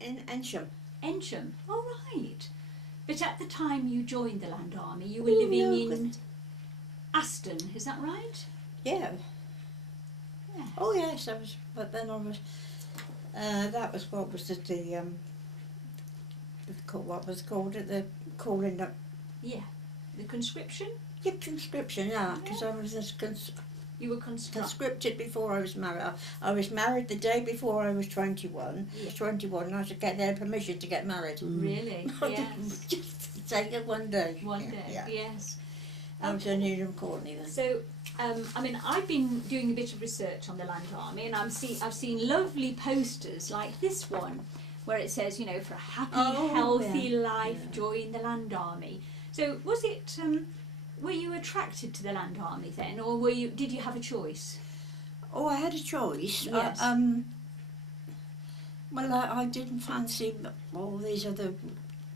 In Ensham. Ensham, all right. But at the time you joined the Land Army, you were living in Aston, is that right? Yeah. Yes. Oh yes, I was. But then I was. That was what was it? What was called it? The calling up. Yeah, the conscription. Yeah, conscription. Yeah, because I was just You were conscripted before I was married. I was married the day before I was 21. Yeah. 21, and I had to get their permission to get married. Really? Yes. Just take it one day. One day. Yeah. Yes. I was in Newnham Courtney then. So, I mean, I've been doing a bit of research on the Land Army, and I've seen lovely posters like this one, where it says, you know, for a happy, healthy life, join the Land Army. So, was it? Were you attracted to the Land Army then, or did you have a choice? Oh, I had a choice. Yes. Well, I didn't fancy all these other.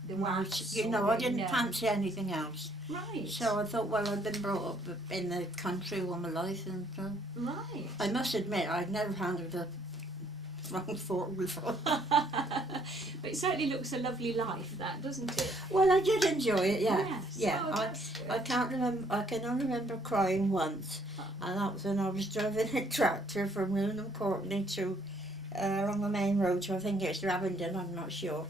WWII, you know, I didn't fancy anything else. Right. So I thought, well, I've been brought up in the country all my life, and right. I must admit, I'd never handled a wrong fork before. But it certainly looks a lovely life, that, doesn't it? Well, I did enjoy it. Yeah, yes. yeah. Oh, I can't remember. I can only remember crying once, and that was when I was driving a tractor from Newnham Courtney to along the main road to, I think it's Abingdon, I'm not sure.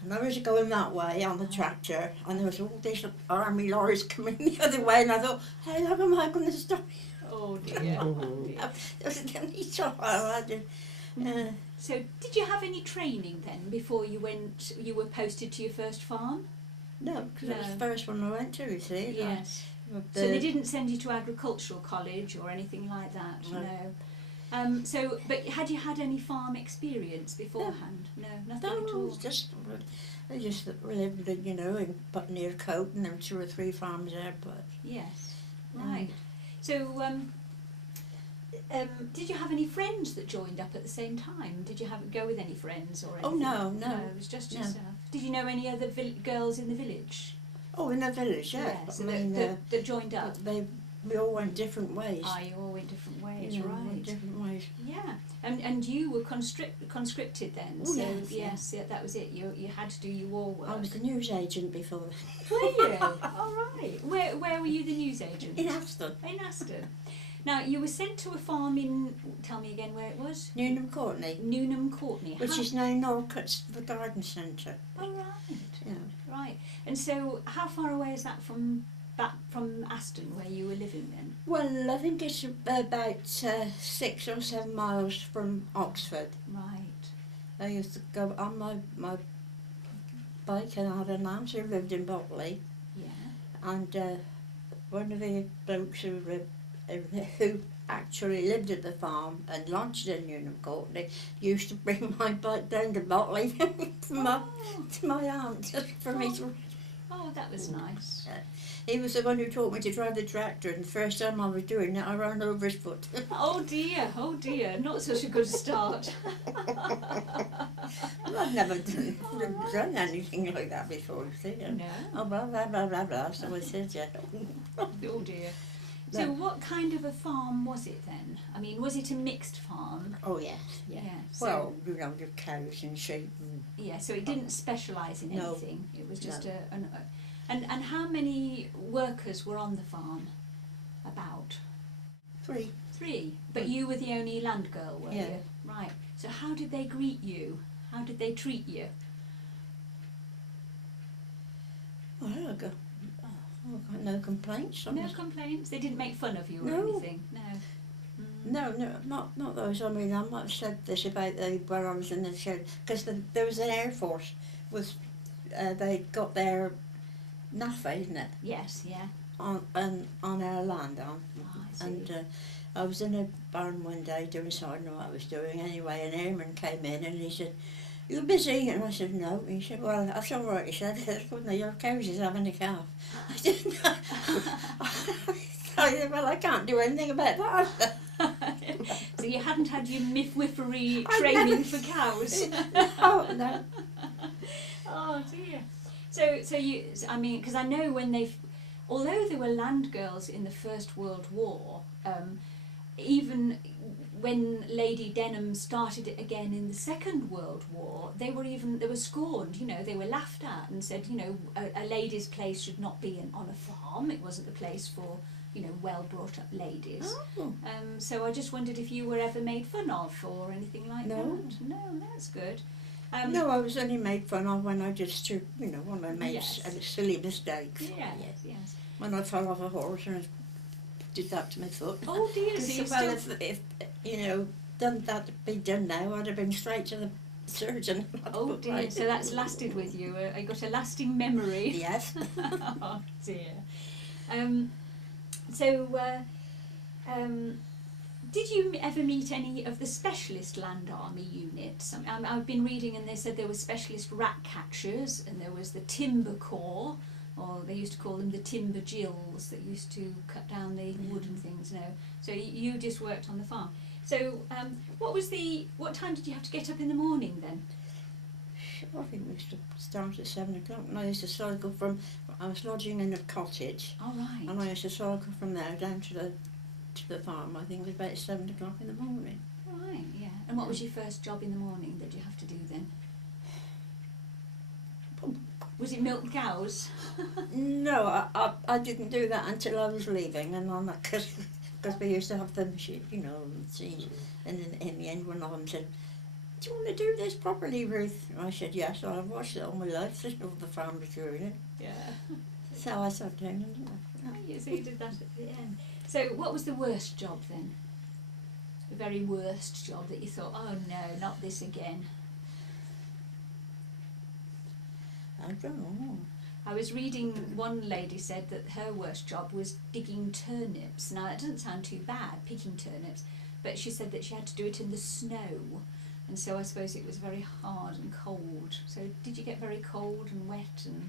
And I was going that way on the tractor, and there was all these army lorries coming the other way, and I thought, hey, how am I going to stop? Oh dear. There wasn't any time. So, did you have any training then before you were posted to your first farm? No, because it was the first one I went to, you see. Yes. So they didn't send you to agricultural college or anything like that? No. But had you had any farm experience beforehand? No, nothing at all. I just lived, you know, in near Coat, and there were 2 or 3 farms there. But yes, right. So, did you have any friends that joined up at the same time? Did you go with any friends or anything? Oh no, it was just yourself. Did you know any other girls in the village? Oh, in the village, yeah. So that joined up. We all went different ways. You all went different ways, you know, right? Went different ways. Yeah, and you were conscripted then. Oh, so yes, yeah, that was it. You had to do your war work. I was the news agent before. Were you? All right. Where were you the news agent? In Aston. In Aston. Now you were sent to a farm in. Tell me again where it was. Newnham Courtney. Newnham Courtney. Which is now Norcut's the garden centre. Oh right. Yeah. Right. And so, how far away is that from Aston, where you were living then? Well, I think it's about 6 or 7 miles from Oxford. Right. I used to go on my bike, and I had an aunt who lived in Botley. Yeah. And one of the blokes who actually lived at the farm and lodged in Newnham Courtney used to bring my bike down to Botley to my aunt for me to. Oh, that was nice. He was the one who taught me to drive the tractor, and the first time I was doing it, I ran over his foot. Oh dear, not such a good start. Well, I've never done anything like that before, you see. No. Oh, blah, blah, blah, blah, blah, so I said, yeah. Oh dear. So what kind of a farm was it then? I mean, was it a mixed farm? Oh, yes. Yeah. Well, you know, the cows and sheep. Yeah, so it didn't specialise in No. anything. It was just And how many workers were on the farm? About? 3. 3. But you were the only land girl, were you? Right. So how did they greet you? How did they treat you? Well, I got no complaints. No complaints? They didn't make fun of you or No. anything? No. No, not those. I mean, I might have said this about where I was in the shed, because there was an Air Force they got their NAFA, isn't it? Yes, yeah. On our land, I see. and I was in a barn one day doing something, I don't know what I was doing anyway, an airman came in and he said, "You busy?" And I said, "No." He said, "Well, that's all right." He said, "That's good, now your cows is having a calf." I said, "No." I said, "Well, I can't do anything about that." So you hadn't had your midwifery training for cows? No. Oh dear. So you, I mean, because I know although there were land girls in the First World War, even when Lady Denham started it again in the Second World War, they were scorned, you know, they were laughed at and said, you know, a lady's place should not be on a farm. It wasn't the place for, you know, well brought up ladies. Oh. So I just wondered if you were ever made fun of or anything like No. that. No, that's good. No, I was only made fun of when I just, you know, when I made Yes. silly mistakes. Yes. When I fell off a horse and did that to my foot. Oh dear, so you Well, still... if you know, done that to be done now, I'd have been straight to the surgeon. Oh dear, so that's lasted with you. I got a lasting memory. Yes. Oh dear. Did you ever meet any of the specialist Land Army units? I've been reading and they said there were specialist rat catchers and there was the timber corps, or they used to call them the timber gills that used to cut down the wood and things. No, so you just worked on the farm. So what time did you have to get up in the morning then? I think we used to start at 7 o'clock, and I used to cycle from. I was lodging in a cottage, All right. and I used to cycle from there down to the farm. I think it was about 7 o'clock in the morning. Right, yeah. And what was your first job in the morning that you have to do then? Was it milk cows? No, I didn't do that until I was leaving, and on that because we used to have the machine, you know, machines, and in the end one of them said, "Do you want to do this properly, Ruth?" And I said, "Yes, I've watched it all my life. There's no other farmers doing it." Yeah. So I sat down and Yeah, so you did that at the end. So what was the worst job then? The very worst job that you thought, oh no, not this again. I don't know. I was reading, one lady said that her worst job was digging turnips. Now that doesn't sound too bad, picking turnips, but she said that she had to do it in the snow, and so I suppose it was very hard and cold. So did you get very cold and wet and,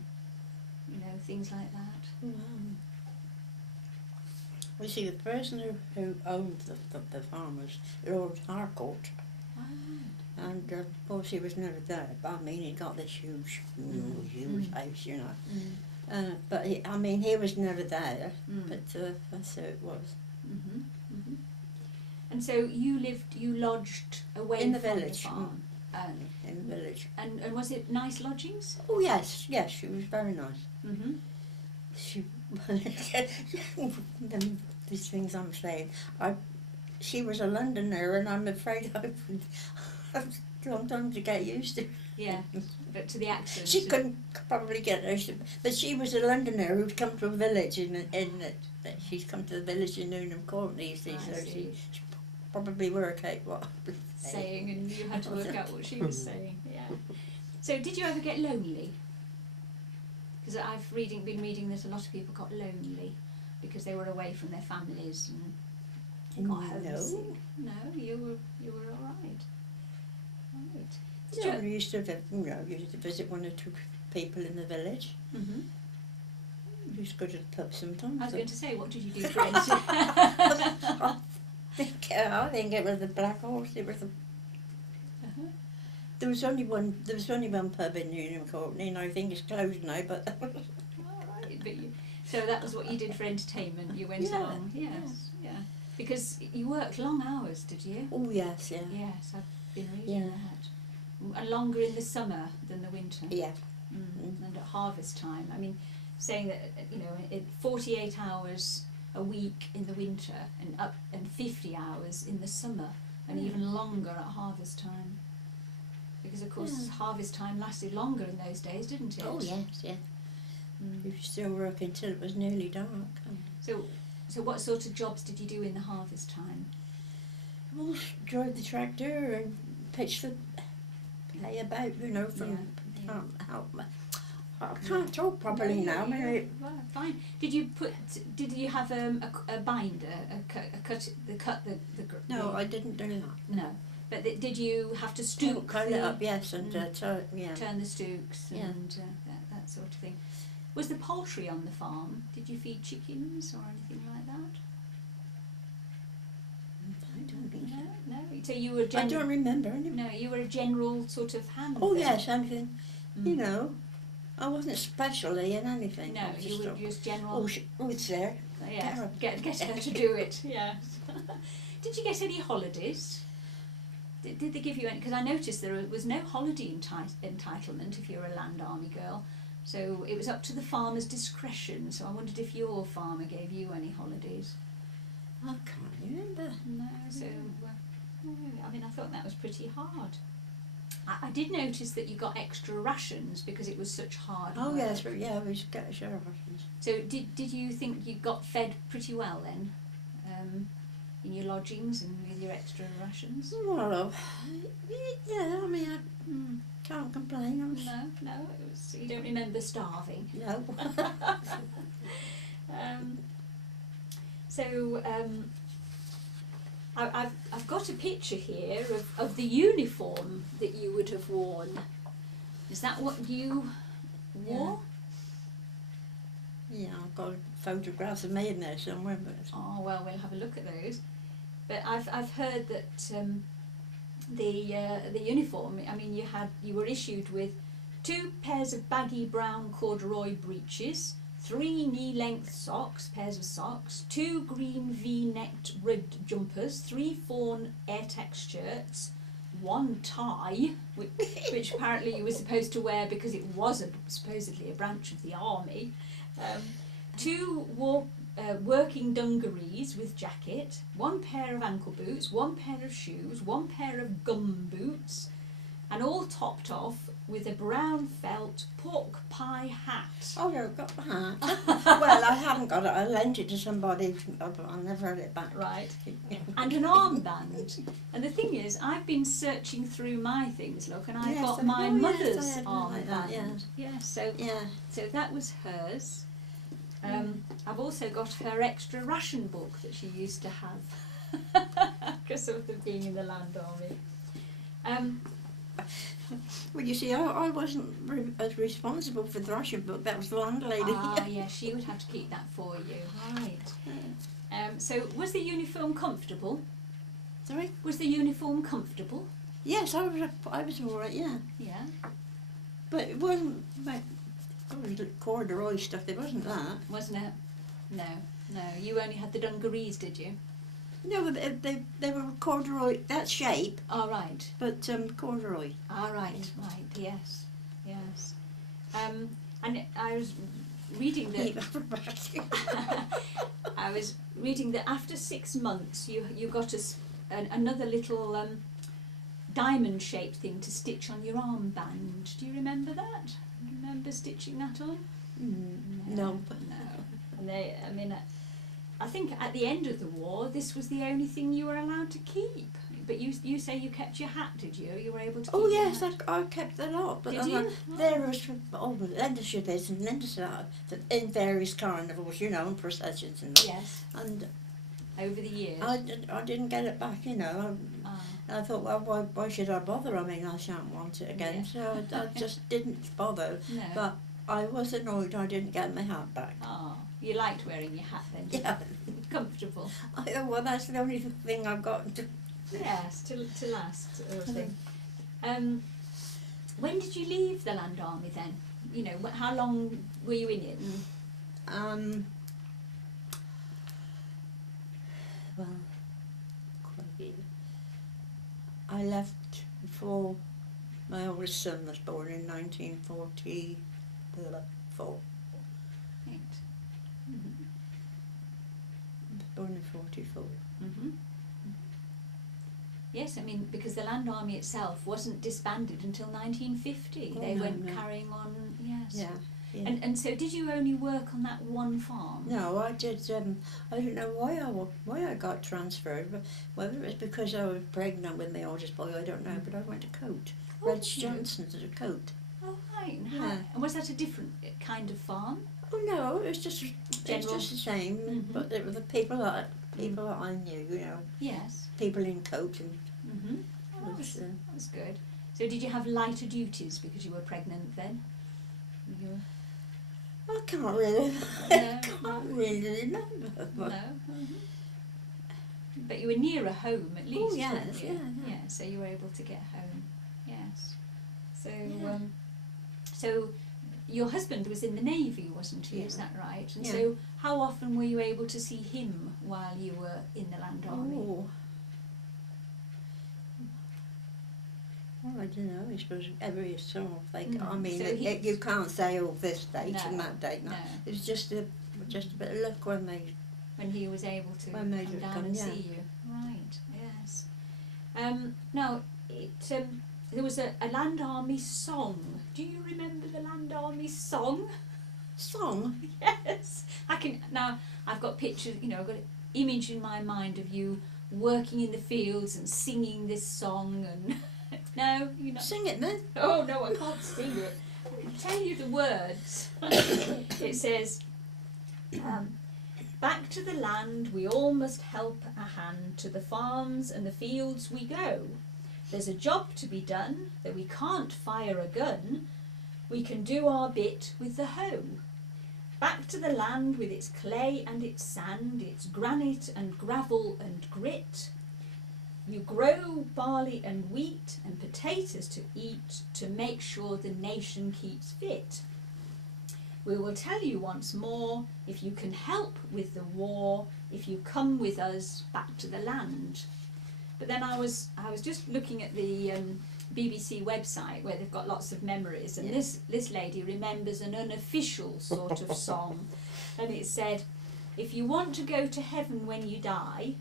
you know, things like that? Well, you see, the person who owned the farm was Lord Harcourt, Ah. and of course he was never there, but I mean he got this huge house, you know. But he was never there, but that's how it was. Mhm. Mhm. And so you lodged away In the from village, the farm. In the village. And was it nice lodgings? Oh yes, she was very nice. Mm-hmm. She, these things I'm saying, she was a Londoner, and I'm afraid I've a long time to get used to. Yeah, but to the accent. She couldn't probably get there, but she was a Londoner who'd come to a village she's come to the village in Newnham Courtney, you see, I so see. she probably work out what I was saying, and you had to work out what she was saying. Yeah. So did you ever get lonely? Because I've been reading that a lot of people got lonely because they were away from their families and got homesick. No, you were all right. Right. Did Yeah, we used to visit one or two people in the village. Mm-hmm. We used to go to the pub sometimes. I was going to say, what did you do for it? I think it was the Black Horse. It was the. There was only one pub in Newnham Courtney, and I think it's closed now. But All right, but so that was what you did for entertainment. You went along, yes, yeah. Because you worked long hours, did you? oh yes, yeah, Yes, I've been reading that. And longer in the summer than the winter. yeah. And at harvest time. I mean, saying that 48 hours a week in the winter and 50 hours in the summer, and even longer at harvest time. Because of course harvest time lasted longer in those days, didn't it? Oh yes, yeah. We were still working until it was nearly dark. So what sort of jobs did you do in the harvest time? Well, drove the tractor and pitched the hay about, from I can't talk properly now. Well, fine. Did you have a binder, No, I didn't do that. No, but did you have to stoop? Curl it up, yes, and turn the stooks and that sort of thing. Was there poultry on the farm? Did you feed chickens or anything like that? I don't think so. No. So you were. I don't remember anyway. No, you were a general sort of hand. Oh then. yes, anything. I wasn't specially in anything. No, you were just general. Oh, it's there. Yes, get her to do it. Yes. Did you get any holidays? Did they give you any? Because I noticed there was no holiday entitlement if you're a Land Army girl. So it was up to the farmer's discretion. So I wondered if your farmer gave you any holidays. I can't remember. No, so I mean, I thought that was pretty hard. I did notice that you got extra rations because it was such hard work. Oh yes, but yeah, we should get a share of rations. So did you think you got fed pretty well then, in your lodgings and with your extra rations? Well, yeah, I mean, I can't complain. No, it was, you don't remember starving. No. I've got a picture here of the uniform that you would have worn. Is that what you wore? Yeah, I've got photographs of me in there somewhere. But oh well, we'll have a look at those. But I've heard that the uniform. I mean, you were issued with 2 pairs of baggy brown corduroy breeches, 3 knee-length pairs of socks, 2 green V-necked ribbed jumpers, 3 fawn Airtex shirts, 1 tie, which apparently you were supposed to wear because it was supposedly a branch of the army, 2 working dungarees with jacket, 1 pair of ankle boots, 1 pair of shoes, 1 pair of gum boots, and all topped off with a brown felt pork pie hat. oh, you've got the hat. Well, I haven't got it. I lent it to somebody. I never had it back. Right. And an armband. And the thing is, I've been searching through my things, look, and I've got my mother's armband. Like that, so that was hers. I've also got her extra ration book that she used to have because of them being in the Land Army. Well, you see, I wasn't as responsible for the ration book. That was the landlady. Ah, yeah, she would have to keep that for you. Right. So, was the uniform comfortable? Sorry? Was the uniform comfortable? Yes, I was all right. Yeah. Yeah. But it wasn't like corduroy stuff. It wasn't that. Wasn't it? No. You only had the dungarees, did you? No, they were corduroy. That shape. Oh, right. But corduroy. Ah, right. Yes. And I was reading that. I was reading that after 6 months, you got another little diamond-shaped thing to stitch on your armband. Do you remember that? Do you remember stitching that on? No. And I think at the end of the war, this was the only thing you were allowed to keep. But you say you kept your hat, did you? You were able to keep Oh your yes, hat? I kept a lot. But Did you? There was Leicestershire this and Leicestershire in various carnivals, and processions and all. Yes. And over the years. I didn't get it back, I thought, well, why should I bother? I mean, I shan't want it again. Yeah. So I just didn't bother. No. But I was annoyed I didn't get my hat back. Oh, you liked wearing your hat then? Yeah. Comfortable. I thought, well, that's the only thing I've got to... Yes, to last sort of thing. When did you leave the Land Army then? How long were you in it? Well, crikey. I left before my oldest son was born in 1944. Right. Mm-hmm. He was born in 44. Mm-hmm. Yes, I mean, because the Land Army itself wasn't disbanded until 1950. Oh, they no, went no. carrying on, yes. Yeah. And so did you only work on that one farm? No, I did. I don't know why I got transferred, but whether it was because I was pregnant with my oldest boy, I don't know. But I went to Coat, Reg Johnson's at a Coat. Oh, right. Yeah. And was that a different kind of farm? Oh no, it was just the same. Mm-hmm. But it were the people that I knew, Yes. people in Coat and. Mm-hmm. Oh, that was good. So did you have lighter duties because you were pregnant then? I can't really. No. Really remember. No. Mm-hmm. But you were nearer home at least. Oh yes, weren't you? yeah. So you were able to get home. Yes. So Yeah. so your husband was in the Navy, wasn't he? Yeah. Is that right? And Yeah. so how often were you able to see him while you were in the Land Army? Oh, Oh, I don't know. I suppose every sort of like. Mm. I mean, So you can't say this date No, and that date. No. no. It was just a bit of luck when they. When he was able to When they come did down come, and yeah. see you. Right, yes. Now, there was a Land Army song. Do you remember the Land Army song? Song? Yes. I've got pictures, I've got an image in my mind of you working in the fields and singing this song and... No, you're not... Sing it, then. Oh, no, I can't sing it. I can tell you the words. It says... Back to the land we all must help a hand, to the farms and the fields we go. There's a job to be done, though we can't fire a gun, we can do our bit with the hoe. Back to the land with its clay and its sand, its granite and gravel and grit. You grow barley and wheat and potatoes to eat, to make sure the nation keeps fit. We will tell you once more, if you can help with the war, if you come with us back to the land. But then I was just looking at the BBC website where they've got lots of memories, and this lady remembers an unofficial sort of song, and it said, if you want to go to heaven when you die,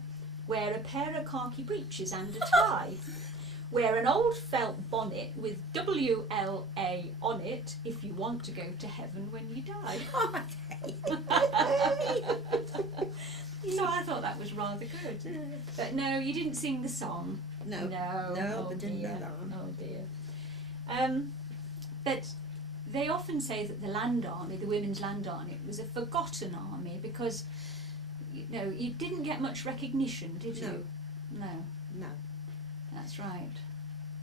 wear a pair of khaki breeches and a tie. Wear an old felt bonnet with WLA on it if you want to go to heaven when you die. So I thought that was rather good. But no, you didn't sing the song. No. No, No, oh I didn't dear. know that one. Oh dear. But they often say that the Land Army, the Women's Land Army, was a forgotten army because, you didn't get much recognition, did you? No. No. That's right.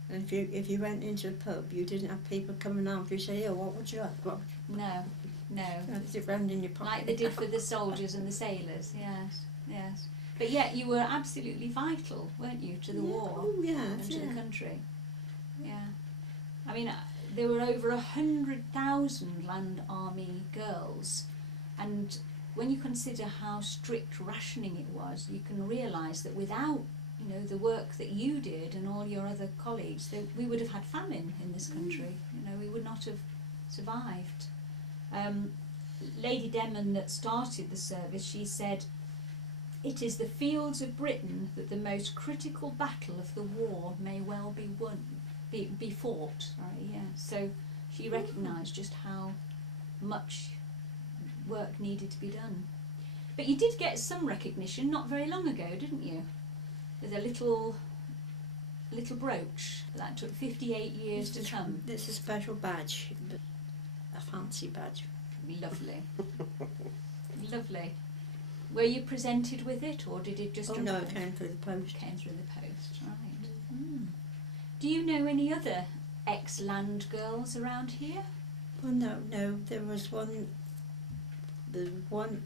And if you went into a pub, you didn't have people coming after you say, oh, what would you like? What would No. you have to sit round in your pocket? Like they did for the soldiers and the sailors, yes. But yet you were absolutely vital, weren't you, to the war Oh, yes, and to the country. Yeah. I mean, there were over 100,000 Land Army girls, and when you consider how strict rationing it was, you can realise that without the work that you did and all your other colleagues, we would have had famine in this country. We would not have survived. Lady Denman that started the service, she said, it is the fields of Britain that the most critical battle of the war may well be won, be fought. Right, yeah. So she recognised just how much work needed to be done. But you did get some recognition not very long ago, didn't you? With a little brooch that took 58 years to come. It's a special badge, a fancy badge. Lovely. Lovely. Were you presented with it, or did it just arrive? No, it came through the post. Came through the post, right. Mm. Do you know any other ex-land girls around here? Well, no, there was one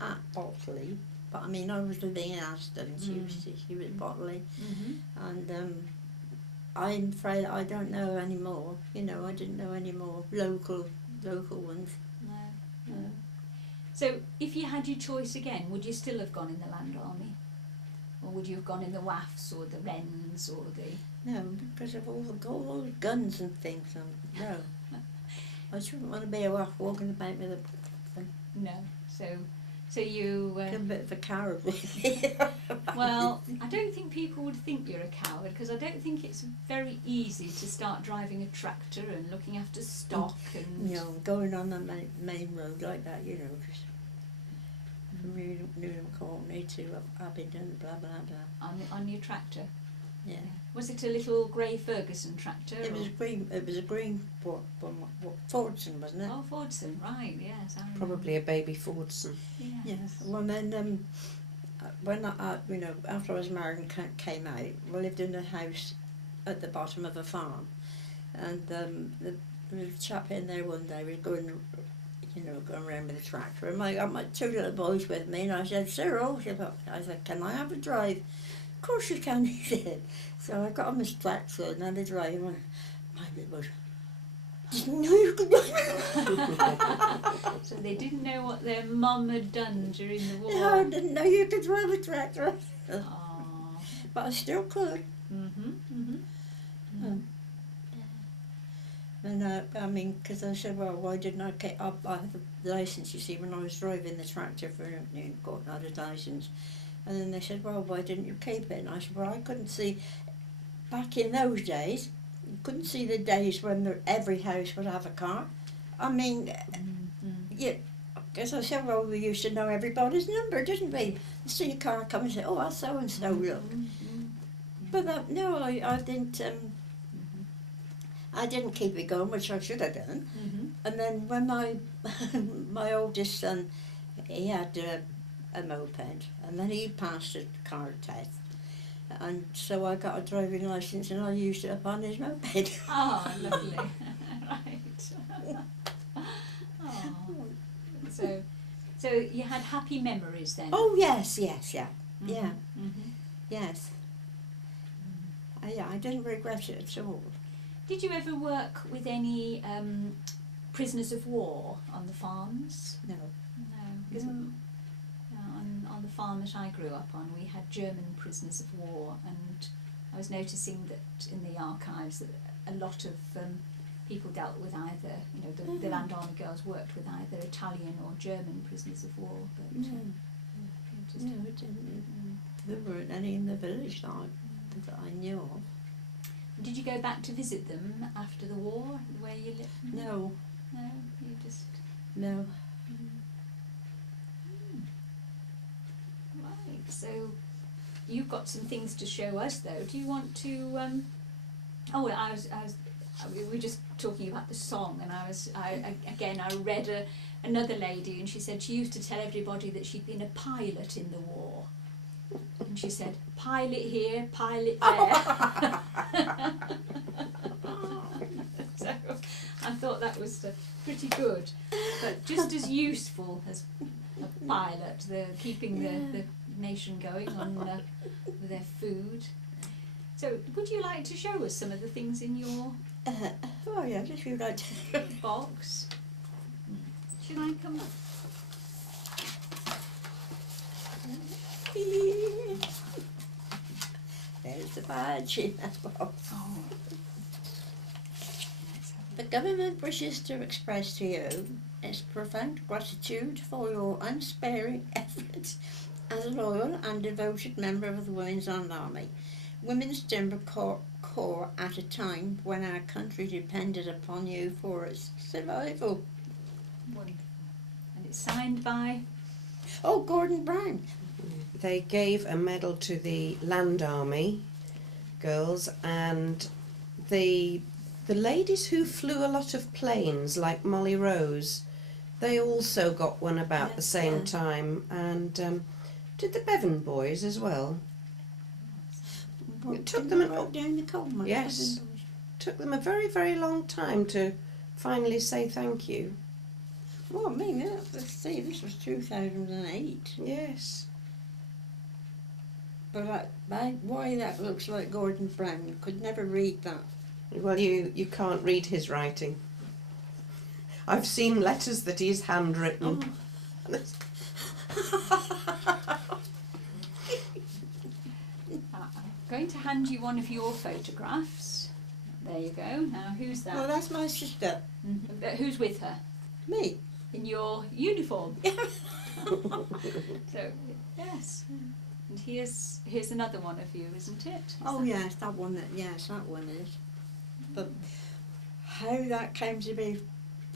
at Botley, but I mean, I was living in Aston, she was at Botley, and I'm afraid I don't know any more. I didn't know any more local ones. No. So, if you had your choice again, would you still have gone in the Land Army? Or would you have gone in the WAFs or the Wrens or the... No, because of all the guns and things. No. I shouldn't want to be a WAF walking about with a... No. So you... a bit of a coward. Well, I don't think people would think you're a coward, because I don't think it's very easy to start driving a tractor and looking after stock and... going on the main road like that, just from Newnham Courtney to Abingdon, blah, blah, blah. On your tractor? Yeah. Was it a little grey Ferguson tractor? It was a green Fordson, wasn't it? Oh, Fordson, right, yes. I remember. Probably a baby Fordson. Yes. Well, then, when after I was married and came out, we lived in a house at the bottom of a farm, and the chap in there one day was going around with a tractor, and I got my two little boys with me, and I said, Cyril, I said, can I have a drive? Of course you can, he said. So I got on my tractor and had a drive, and my little boys, didn't know you could drive. So they didn't know what their mum had done during the war. No, I didn't know you could drive a tractor. Aww. But I still could. And I mean, because I said, well, why didn't I get up? I had the licence, you see, when I was driving the tractor for Newnham Courtney, I had a licence. And then they said, well, why didn't you keep it? And I said, well, I couldn't see, back in those days, you couldn't see the days when every house would have a car. I mean, yeah, as I said, well, we used to know everybody's number, didn't we? You see a car come and say, oh, that's so-and-so, look. But no, I didn't. I didn't keep it going, which I should have done. And then when my oldest son, he had a moped, and then he passed a car test, and so I got a driving licence, and I used it up on his moped. Oh, lovely. Right. Oh. So you had happy memories then? Oh yes, yeah. Yes. I didn't regret it at all. Did you ever work with any prisoners of war on the farms? No. No, because on the farm that I grew up on, we had German prisoners of war, and I was noticing that in the archives that a lot of people dealt with either, you know, the Land Army girls worked with either Italian or German prisoners of war. But No, it didn't. There weren't any in the village that I knew of. Did you go back to visit them after the war, where you lived? No. No, you just... No. Right, so you've got some things to show us though. Do you want to... Oh, well, we were just talking about the song, and I read another lady, and she said she used to tell everybody that she'd been a pilot in the war. And she said, pilot here, pilot there. So I thought that was pretty good, but just as useful as a pilot, keeping the nation going on with their food. So would you like to show us some of the things in your Oh yeah, if you'd like to. box? Should I come up? There's the badge in that box. Oh. The government wishes to express to you its profound gratitude for your unsparing efforts as a loyal and devoted member of the Women's Army, Women's Timber Corps, at a time when our country depended upon you for its survival. Wonderful. And it's signed by? Oh, Gordon Brown. They gave a medal to the Land Army girls, and the ladies who flew a lot of planes, like Molly Rose, they also got one about the same time, and did the Bevan boys as well. It took them down the coal mine. Yes. Took them a very, very long time to finally say thank you. Well, I mean, let's see, this was 2008. Yes. But why that looks like Gordon Brown, you could never read that. Well, you can't read his writing. I've seen letters that he's handwritten. I'm going to hand you one of your photographs. There you go. Now, who's that? Well, that's my sister. Mm-hmm. Who's with her? Me. In your uniform. So, yes. And here's another one of you, isn't it? Oh yes, that one is. But how that came to be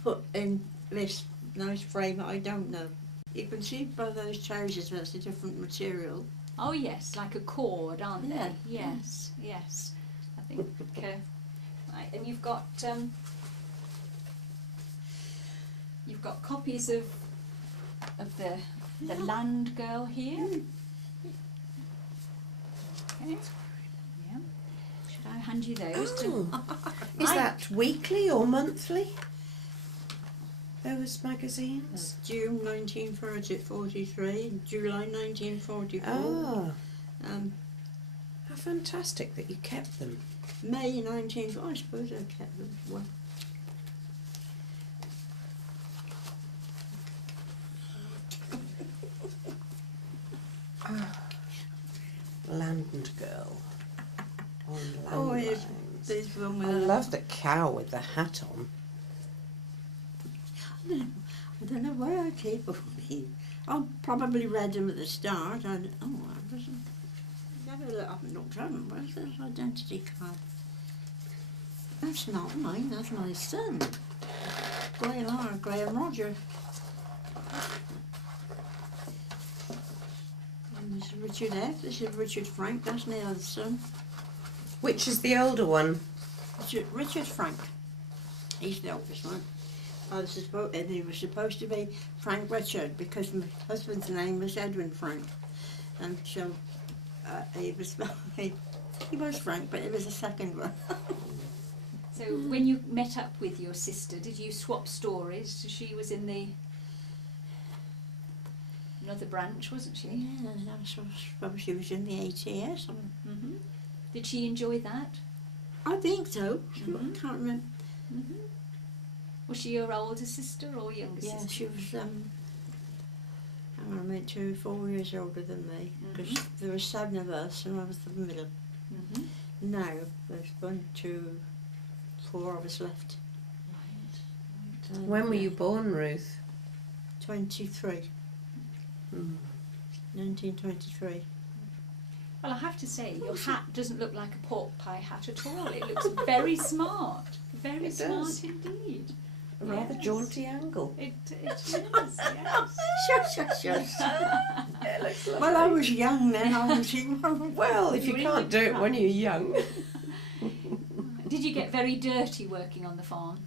put in this nice frame, I don't know. You can see by those trousers that's a different material. Oh yes, like a cord, aren't Yeah. they? Yes, yes. I think. Right, and you've got copies of the Land Girl here. Okay. Yeah. Should I hand you those? Is that weekly or monthly? Those magazines? June 1943 and July 1944. Ah. How fantastic that you kept them. May 19. I suppose I kept them as well. Land Girl. On Oh, Landline. yes. There's one with I love the cow with the hat on. I don't know where I keep all these. I probably read them at the start. I wasn't. Never looked at them. Where's this identity card? That's not mine. That's my son. Graham Roger. And this is Richard F. This is Richard Frank. That's my other son. Which is the older one? Richard Frank. He's the oldest one. And he was supposed to be Frank Richard because my husband's name was Edwin Frank, and so he was Frank, but it was the second one. So when you met up with your sister, did you swap stories? She was in another branch, wasn't she? Yeah, I suppose she was in the ATS. Mm-hmm. Did she enjoy that? I think so. Mm-hmm. I can't remember. Mm-hmm. Was she your older sister or younger Yeah, sister? she was. I meant 2 or 4 years older than me because there were 7 of us and I was the middle. Mm-hmm. Now there's 1, 2, 4 of us left. Right. When were you born, Ruth? 23. 1923. Well, I have to say, your hat doesn't look like a pork pie hat at all. It looks very smart. Very It smart does. indeed. A rather Yes. jaunty angle. It is, yes. Shush. Yeah, it looks lovely. Well, I was young then. I was Well, if you Really can't do it when you're young. Did you get very dirty working on the farm?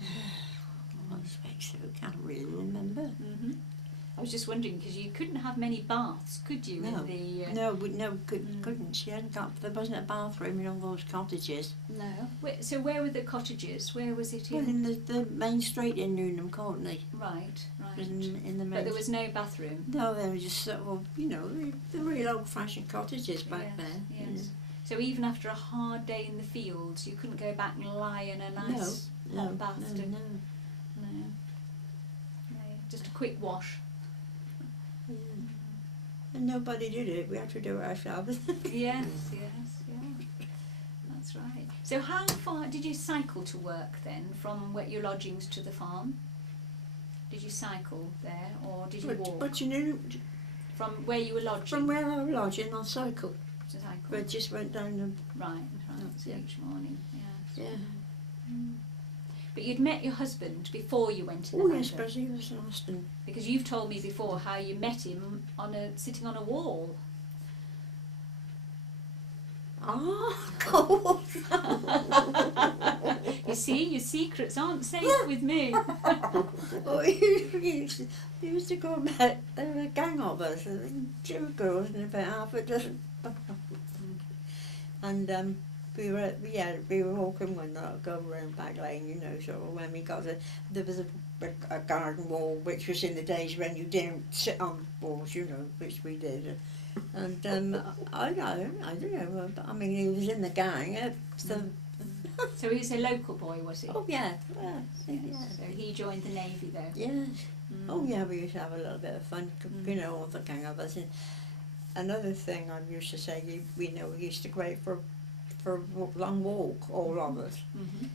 I expect so. Can't really remember. Mm-hmm. I was just wondering because you couldn't have many baths, could you? No. In the No, couldn't. She hadn't got. There wasn't a bathroom in all those cottages. no. So where were the cottages? Where was it Well, in? in the main street in Newnham Courtney. Right. In the main. But there was no bathroom. No, they were just sort of, the real old-fashioned cottages back Yes, there. yes. So even after a hard day in the fields, you couldn't go back and lie in a nice hot bath. No. No. Just a quick wash. Yeah. And nobody did it. We had to do it ourselves. Yes. That's right. So how far did you cycle to work then, from your lodgings to the farm? Did you cycle there, or did you walk? But you knew, From where you were lodging? from where I was lodging, I cycled. To cycle. But just went down Right. So Yeah. each morning, yes. Yeah. Mm. But you'd met your husband before you went to the Oh yes, London, because he was in Aston. because you've told me before how you met him sitting on a wall. God. You see, your secrets aren't safe with me. Oh, he used to go about, there were a gang of us, 2 girls and about half a dozen. And we were walking one night, going around Back Lane, sort of when we got there was a garden wall, which was in the days when you didn't sit on walls, which we did. And I don't know, I mean, he was in the gang, so. So he was a local boy, was he? Oh yeah, Yes. So he joined the Navy though. yes. Mm. Oh yeah, we used to have a little bit of fun, all the gang of us. And another thing I used to say, we used to go out for a long walk, all of us. Mm-hmm.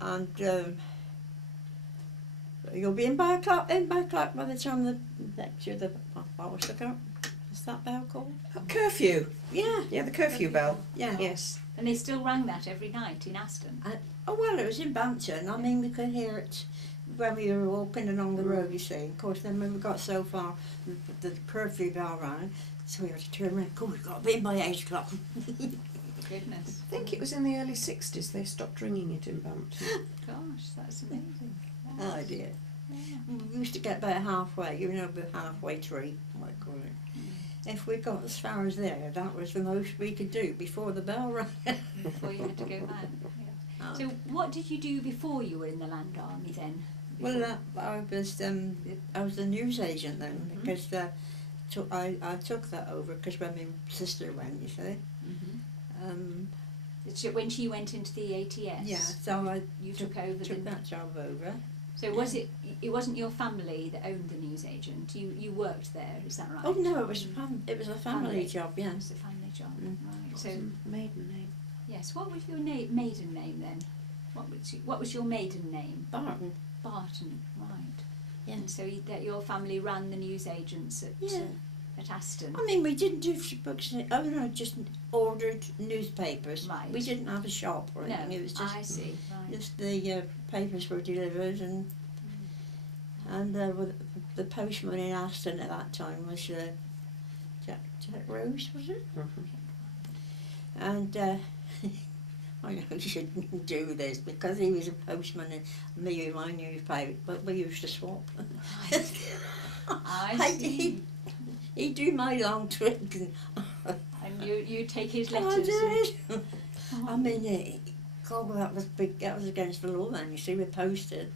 And you'll be in by o'clock by the time the what's that bell called? Curfew. Yeah. Yeah, the curfew bell. Yeah. Yes. And they still rang that every night in Aston. Oh well, it was in Bampton. I mean, we could hear it when we were walking along the road, you see. Of course, then when we got so far, the curfew bell rang, so we had to turn around. We've got to be in by 8 o'clock. Goodness. I think it was in the early 60s they stopped ringing it in Bampton. Gosh, that's amazing. Oh Yes. dear. Yeah. We used to get about halfway, the halfway tree, I might call it. If we got as far as there, that was the most we could do before the bell rang. Before you had to go back. Yeah. Oh. So what did you do before you were in the Land Army then? Well, I was the news agent then, Mhm. because I took that over because when my sister went, you see. When she went into the ATS, Yeah, so I you took over took the. that job over. So was it wasn't your family that owned the newsagent? You worked there, is that right? Oh no, it was a family Family. job. It Yes. was a family job, Mm. right? So Maiden name. Yes. What was your maiden name then? What was your maiden name? Barton. Barton. Right. Yeah. And so that your family ran the newsagents at Aston. I mean, we didn't do books. Just ordered newspapers. Right. We didn't have a shop or anything. It was just I see. Right. just the papers were delivered, and the postman in Aston at that time was Jack Rose, was it? Mm-hmm. And I know you shouldn't do this because he was a postman and me with my newspaper, but we used to swap. I see. He'd do my long trip And you take his I letters. did. I mean, God, that was big. That was against the law then. You see, we posted.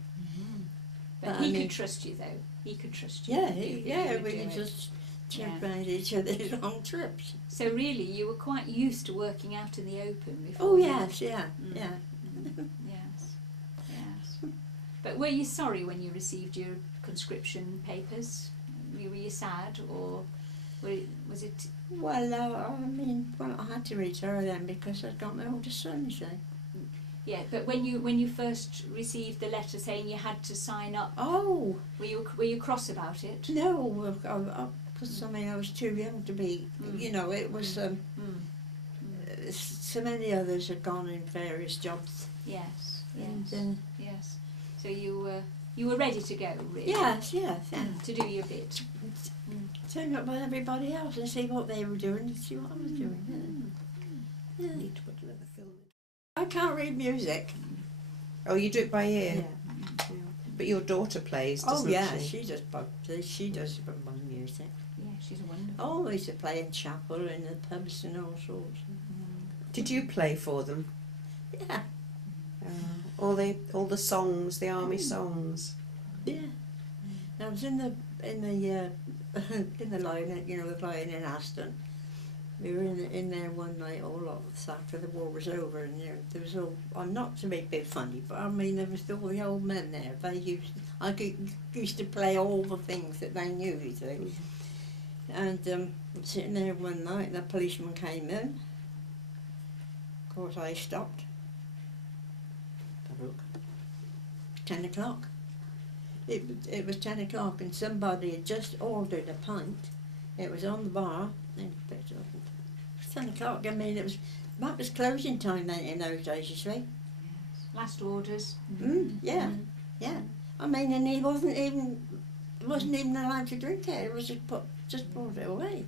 But he could trust you though. He could trust you. Yeah, we could just check around each other's long trips. So really, you were quite used to working out in the open before. Oh you- yes, yeah. Yes. But were you sorry when you received your conscription papers? Were you sad, or was it? Well, I had to retire then because I'd got my oldest son, you see. Yeah, but when you first received the letter saying you had to sign up, Oh were you cross about it? no, because I was too young to be. You know, it was. So many others had gone in various jobs. Yes. And, Yes. So you were ready to go, really. yes. To do your bit. Turn up with everybody else and see what they were doing and see what I was doing. Yeah. Need to put another film in. I can't read music. Oh, you do it by ear? Yeah. But your daughter plays, doesn't she? She does my music. Yeah, she's a wonderful. Always to play in chapel in the pubs and all sorts. Did you play for them? Yeah. All the songs, the army songs. Yeah. I was in the in the line, the line in Aston. We were in there one night, all after the war was over, and there was all. I'm not to make it funny, but I mean there was all the old men there. I used to play all the things that they knew, you see. And I'm sitting there one night, and the policeman came in. Of course, I stopped. Have a look. 10 o'clock. It was 10 o'clock, and somebody had just ordered a pint. It was on the bar, and picked it up. It was 10 o'clock. I mean, that was closing time then in those days, you see. Last orders. Yeah. I mean, and he wasn't even allowed to drink it. It was just brought it away.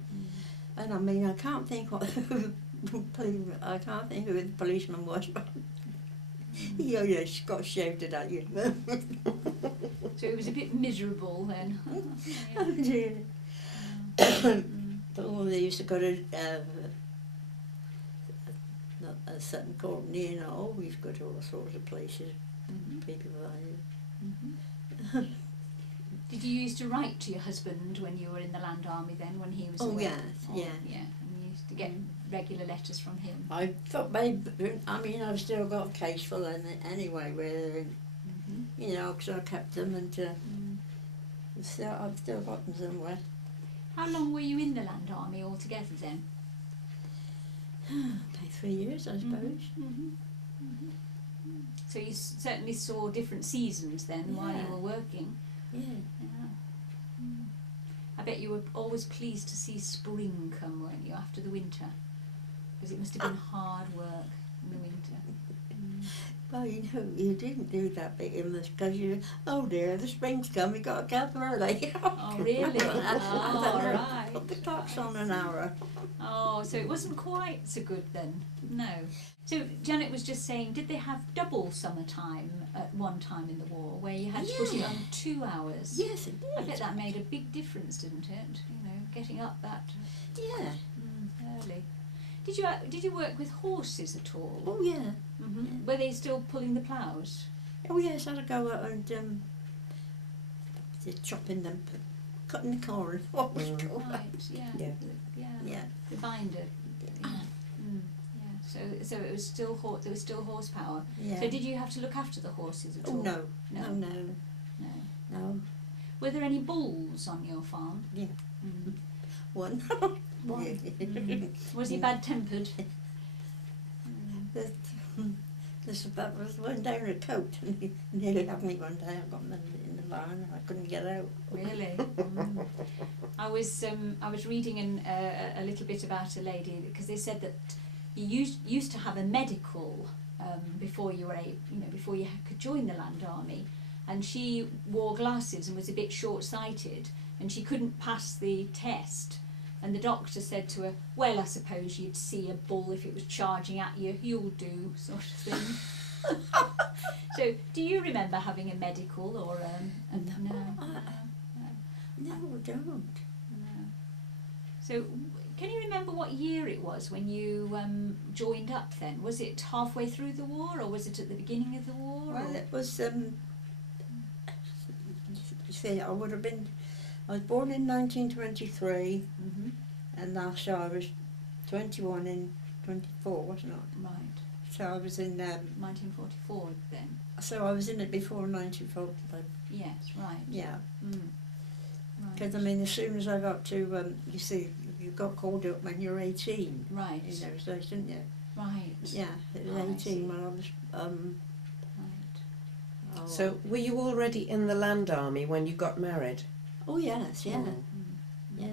And I mean, I can't think who the policeman was, but she got shouted at you. So it was a bit miserable then. Oh dear. They used to go to Sutton Courtney and all. We've got all sorts of places. People like it. Did you used to write to your husband when you were in the Land Army then, when he was Oh away? yes, yeah. Yeah, and you used to get regular letters from him. I thought I've still got a case full in it anyway, where because I kept them and I've still got them somewhere. How long were you in the Land Army altogether then? About 3 years, I suppose. So you certainly saw different seasons then while you were working. Yeah. I bet you were always pleased to see spring come, weren't you, after the winter? Because it must have been hard work in the winter. Well, you didn't do that bit in this because oh dear, the spring's come, we got to get up early. Oh, really? Oh, right. Put the clocks on an hour. Oh, so it wasn't quite so good then? No. So Janet was just saying, did they have double summertime at one time in the war, where you had to put it on 2 hours? Yes, it did. I bet that made a big difference, didn't it? Getting up that early. Did you work with horses at all? Oh yeah. Were they still pulling the ploughs? Oh yes, I'd go out and chopping them, cutting the corn. What was it called? Right. Yeah. The binder. Yeah. So it was still there was still horsepower. Yeah. So did you have to look after the horses at all? No. No. Were there any bulls on your farm? Yeah. One. One. Was he bad-tempered? That was one down a coat and he nearly had me one day. I got him in the barn and I couldn't get out. Really? I was reading a little bit about a lady because they said that you used to have a medical before you were before you could join the Land Army, and she wore glasses and was a bit short-sighted and she couldn't pass the test, and the doctor said to her, well, I suppose you'd see a bull if it was charging at you, you'll do, sort of thing. So do you remember having a medical or no? No, I don't. No. So can you remember what year it was when you joined up then? Was it halfway through the war or was it at the beginning of the war? Well, it was, you see, I was born in 1923 and so I was 21 in 24, wasn't I? Right. So I was in 1944 then. So I was in it before 1945. Yes, right. Yeah. Right. Because I mean, as soon as I got to, you see, you got called up when you were 18. Right. In those days, didn't you? Right. Yeah, it was I 18 see. when I was. Right. So were you already in the Land Army when you got married? Oh yes, yeah, yeah.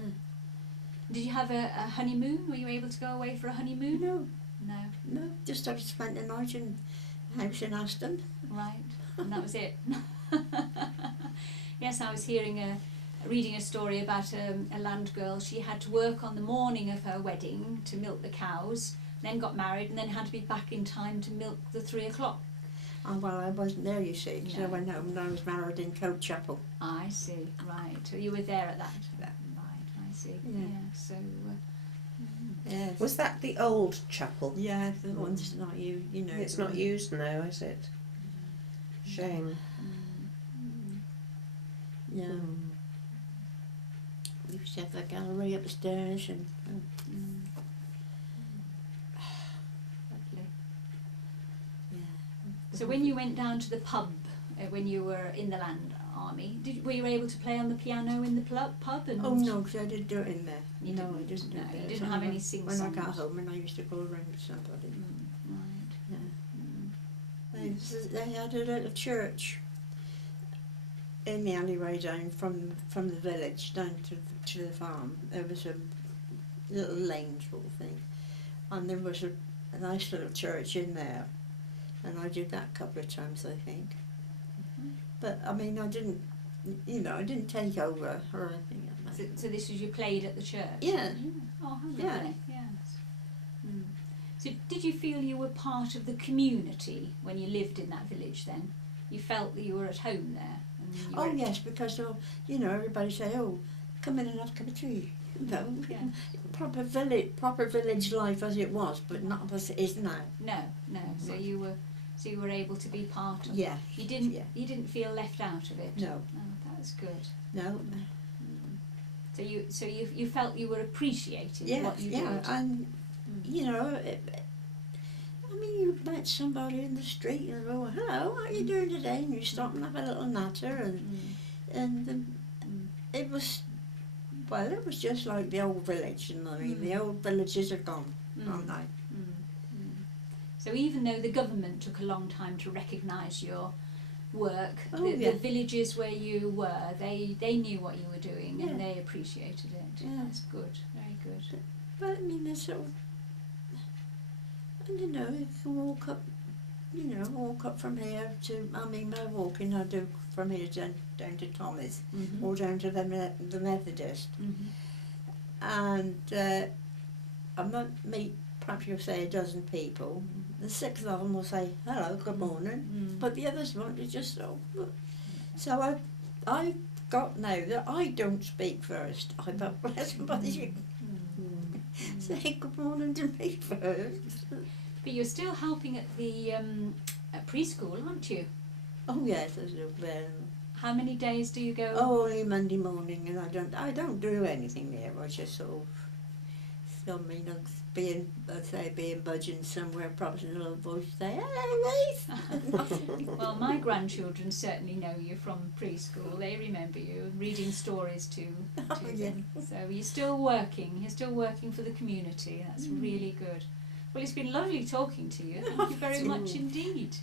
Did you have a honeymoon? Were you able to go away for a honeymoon? No, No. no. Just I spent the night in house in Aston. Right. And that was it. Yes, I was reading a story about a land girl. She had to work on the morning of her wedding to milk the cows, then got married, and then had to be back in time to milk the 3 o'clock. Oh, well, I wasn't there, you see, because No. I went home and I was married in Coat Chapel. I see. Right. So you were there at that. Yeah. Right. I see. Yeah. So. Yes. Was that the old chapel? Yeah, the one's not you know. It's the not one- used now, is it? Shame. Yeah. We used to have the gallery upstairs and. Lovely. Yeah. So when you went down to the pub when you were in the Land Army, were you able to play on the piano in the pub? And Oh no, because I didn't do it in there. You no, didn't? I didn't do No, it there. you didn't So have when- any sing When I got songs? home and I used to go around with somebody. Right. Yeah. They had a little church in the alleyway down from the village down to the farm. There was a little lane sort of thing, and there was a nice little church in there, and I did that a couple of times, I think. But I mean, I didn't take over or anything like that. So this was you played at the church? Yeah. Oh, how Yeah. lovely. Yes. So did you feel you were part of the community when you lived in that village then? You felt that you were at home there? And you Oh were, yes, because everybody say, "Oh, come in and have a cup of tea." No, Yeah. proper village life as it was, but not as it is now. No. So you were able to be part of Yeah. You didn't Yeah. you didn't feel left out of it? No. Oh, that's good. No. So you felt you were appreciated Yeah. what you Yeah. did? And I mean, you met somebody in the street and go, "Hello, how are you doing today?" And you stop and have a little natter, and it was. Well, it was just like the old village, and I mean, the old villages are gone, aren't they? So even though the government took a long time to recognise your work, Yeah. the villages where you were, they knew what you were doing Yeah. and they appreciated it. Yeah. That's good, very good. But I mean, there's sort of, you can walk up from here to, I mean, by walking I do from here down to Tommy's, or down to the Methodist. And I might meet, perhaps you'll say, a dozen people. The 6 of them will say, "Hello, good morning," but the others won't. They just so I got now that I don't speak first. I thought, well, somebody should say good morning to me first. But you're still helping at the at preschool, aren't you? Oh yes, I do. How many days do you go? Only Monday morning, and I don't do anything there. I just sort of, being budging somewhere, perhaps in a little voice say, "Hello, Ruth." Well, my grandchildren certainly know you from preschool. They remember you, reading stories to Oh, yeah. them. So you're still working for the community. That's really good. Well, it's been lovely talking to you. Thank you very much indeed.